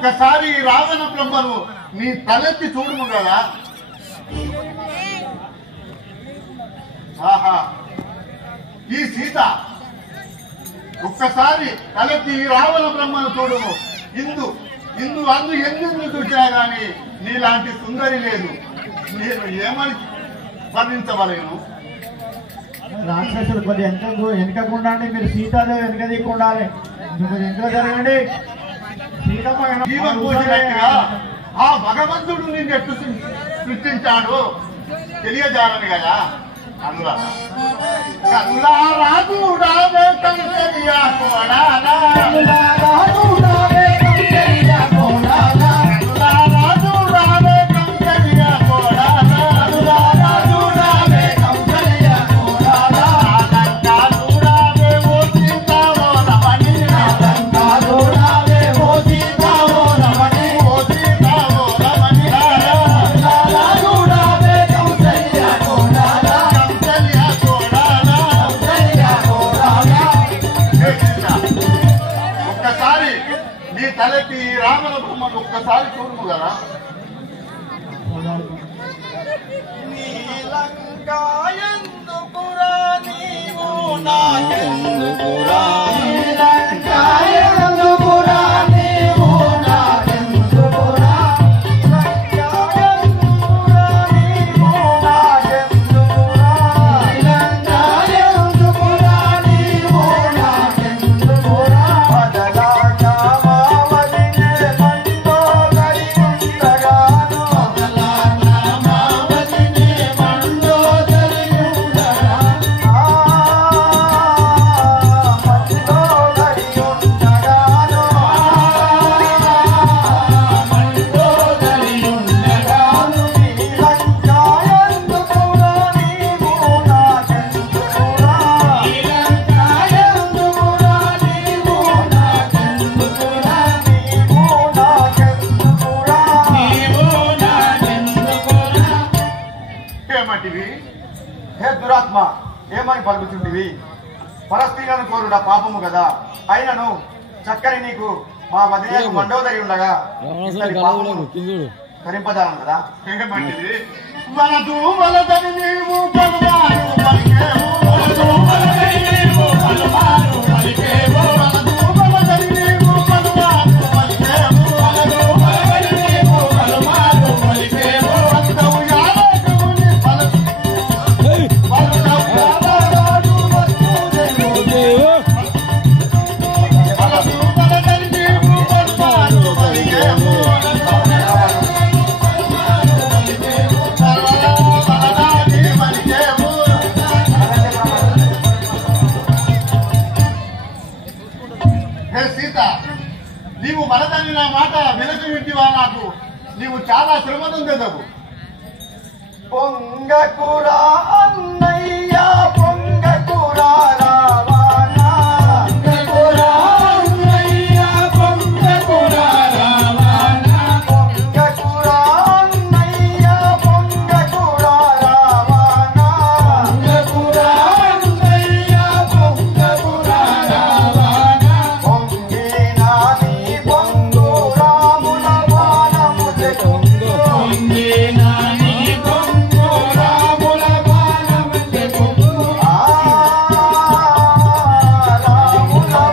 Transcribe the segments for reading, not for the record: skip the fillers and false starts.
ఒక్కసారి రావణ బ్రహ్మను నీ తలెత్తి చూడుము కదా. ఆహా, ఈ సీత ఒక్కసారి తలెత్తి రావణ బ్రహ్మను చూడుము. ఇందు ఎందుకు చూసా గాని నీలాంటి సుందరి లేదు. నేను ఏమని వర్ణించవలేను. రాక్షసులు కొద్ది వెనకకుండా మీరు సీతాదేవి వెనక దిక్కుండాలి. ఎంతో జరగండి. జీవం పోసినట్టుగా ఆ భగవంతుడు నిన్ను ఎట్టు సృష్టించాడు తెలియజాలని కదా. కల్లారాజుడావే కంసరియా కోడాలా, కల్లారాజుడావే కంసరియా కోడాలా, కల్లారాజుడావే కంసరియా కోడాలా, కల్లారాజుడావే కంసరియా కోడాలా, అలంకారుడావే ఓ సీతావో రమణి, అలంకారుడావే ఓ సీతావో రమణి, ఓ సీతావో రమణి, కల్లారాజుడావే కంసరియా కోడాలా, కంసరియా కోడాలా, కంసరియా కోడాలా. ఒక్కసారి నీ తలెత్తి రామల బొమ్మను ఒక్కసారి చూడు కదా. నీలంగా ఎందుకురా నీవు నాకెందుకురా, నీలంగా ఎందుకురా నీవు నాకెందుకురా, నీలంగా ఎందుకురా నీవు నాకెందుకురా, నీలంగా ఎందుకురా నీవు నాకెందుకురా, బదలాక మావదినే మంటో గరిగుండగాను, బదలాక మావదినే మంటో గరిగుండగాను, మంటో గరిగుండగాను, మంటో గరిగుండగాను, నీలంగా ఎందుకురా నీవు నాకెందుకురా, నీలంగా ఎందుకురా నీవు నాకెందుకురా, నీవు నాకెందుకురా, నీవు నాకెందుకురా. ఏమంటివి? హే దురాత్మ, ఏమని పలుకుతుంటివి? పరస్త్రీలను కోరుట పాపము కదా. అయినను చక్కని నీకు మా వదిలేకు మండోదరి ఉండగా ఇంతటి పాపమును ధరింపజాలం కదా. ఏమంటివి? వలదు వలదని నీవు పలుమారు పలికేవు, వలదు వలదని నీవు పలుమారు పలికేవు, వలదు వలదని నీవు పలుమారు పలికేవు, వలదు వలదని నీవు పలుమారు పలికేవు, వలదవు యాలకుని వలదు యాలరాజు వస్తుదేవు, వలదు వలదని నీవు పలుమారు పలికేవు, వలదాని పలికేవు. హే సీత, నీవు వలదని నా మాట వినసి వింటివా? నాకు నీవు చాలా శ్రమనుందెదవు. పొంగకురా అన్నయ్య పొంగకురా రావణ, పొంగకురా అన్నయ్య పొంగకురా రావణ, పొంగకురా అన్నయ్య పొంగకురా రావణ, పొంగకురా అన్నయ్య పొంగకురా రావణ, పొంగినా నీ పొంగు రాముల బాణము చెకుంగు, పొంగినా నీ పొంగు రాముల బాణము చెకుంగు, రాముల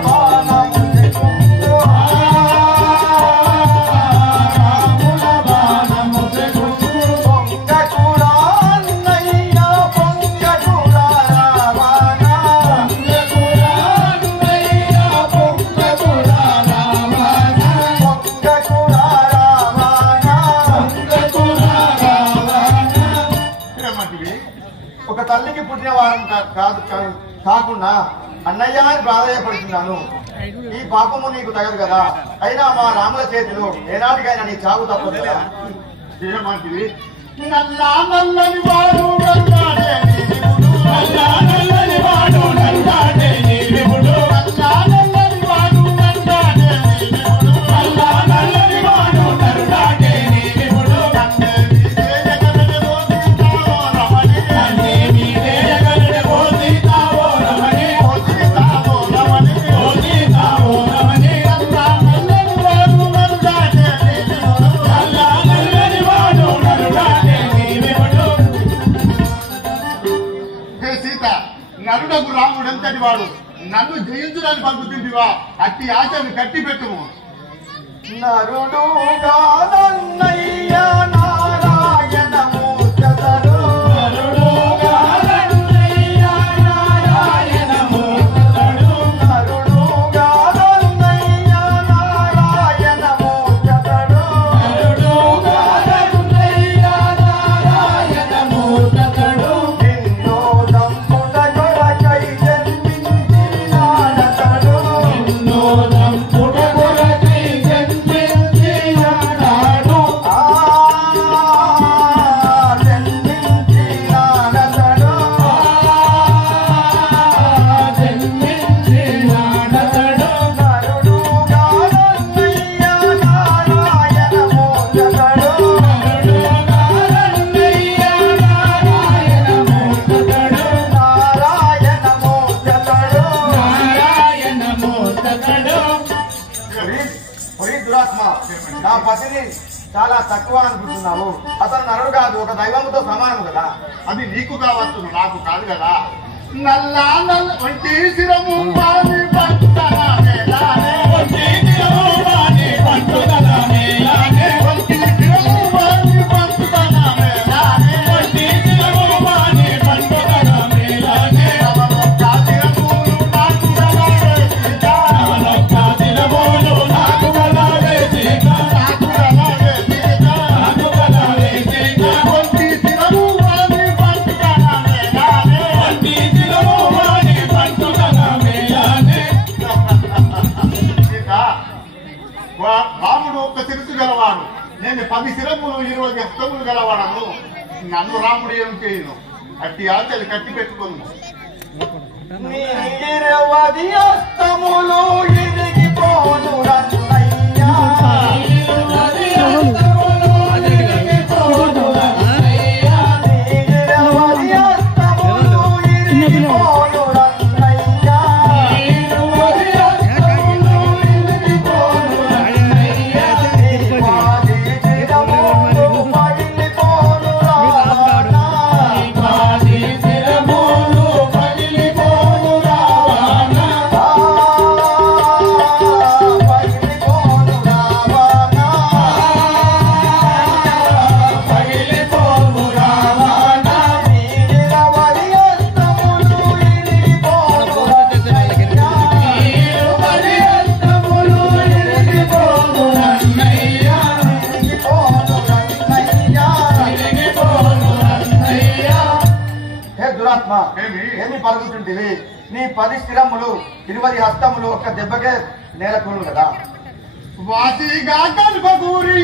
బాణము చెకుంగు, రాముల బాణము చెకుంగు, పొంగకురా అన్నయ్య పొంగకురా రావణ, పొంగకురా అన్నయ్య పొంగకురా రావణ, పొంగకురా రావణ, పొంగకురా రావణ. ఏమంటివి? ఒక తల్లికి పుట్టిన వారం కాకుండా అన్నయ్య అని ప్రాధాన్యపడుతున్నాను. ఈ పాపము నీకు తగదు కదా. అయినా మా రాముల చేతిలో ఏనాటికైనా నీ చావు తప్పదు కదా. ఏమంటివి? నల్లా నల్లని వాడు నల్లాడే నీవుడు, నల్లా నల్లని వాడు నల్లాడే నీవుడు, నల్లా నల్లని వాడు నల్లాడే నీవుడు, నల్లా నల్లని వాడు నల్లాడే నీవుడు, కన్నే నీదే జగననే ఓ సీతావో రమణి, కన్నే నీదే జగననే ఓ సీతావో రమణి, ఓ సీతావో రమణి, ఓ సీతావో రమణి, నల్లా నల్లని వాడు నల్లాడే నన్ను జయించడానికి పలుకుతుందివా? అట్టి ఆశను కట్టి పెట్టుము. నరుడు కాదన్నయ్య నారాయణము చదరు నా పతిని చాలా తక్కువ అనుకుంటున్నావు. అతను నరుడు కాదు, ఒక దైవముతో సమానము కదా. అది నీకు కావచ్చు, నాకు కాదు కదా. నల్ల నల్ల వంటి శిరము వాని పంటన మేలానే, వంటి శిరము వాని పంటన మేలానే, వంటి శిరము వాని పంటన మేలానే, వంటి శిరము వాని పంటన మేలానే. నవలొక్క శిరములు నాకు గలవే సీతా, నవలొక్క శిరములు నాకు గలవే సీతా, నాకు గలవే సీతా, నాకు గలవే సీతా. వంటి శిరము వాని పంటన మేలానే, వంటి శిరము వాని పంటన మేలానే. సీతా, రాముడు ఒక్క శిరస్సు గలవాడు, నేను 10 శిరములు 20 హస్తములు గలవాడను. నన్ను రాముడు ఏం చేయను? అట్టి ఆశలు కట్టి పెట్టుకోను. నీ 20 హస్తములు ఇరిగిపోను రన్నయ్యా, 20 హస్తములు ఇరిగిపోను రన్నయ్యా, 20 హస్తములు ఇరిగిపోను రన్నయ్యా, 20 హస్తములు ఇరిగిపోను రన్నయ్యా. నీ పాది శిరములు పగిలిపోను రావణా, నీ పాది శిరములు పగిలిపోను రావణా, పగిలిపోను రావణా, పగిలిపోను రావణా. నీ 20 హస్తములు ఇరిగిపోను రన్నయ్యా, 20 హస్తములు ఇరిగిపోను రన్నయ్యా, ఇరిగిపోను రన్నయ్యా, ఇరిగిపోను రన్నయ్యా. హే దురాత్మ, ఏమి పలుకుతుంటివి? నీ 10 స్థిరములు 20 హస్తములు ఒక్క దెబ్బకే నేల కూలు కదా. వాసిగా కల్పకూరి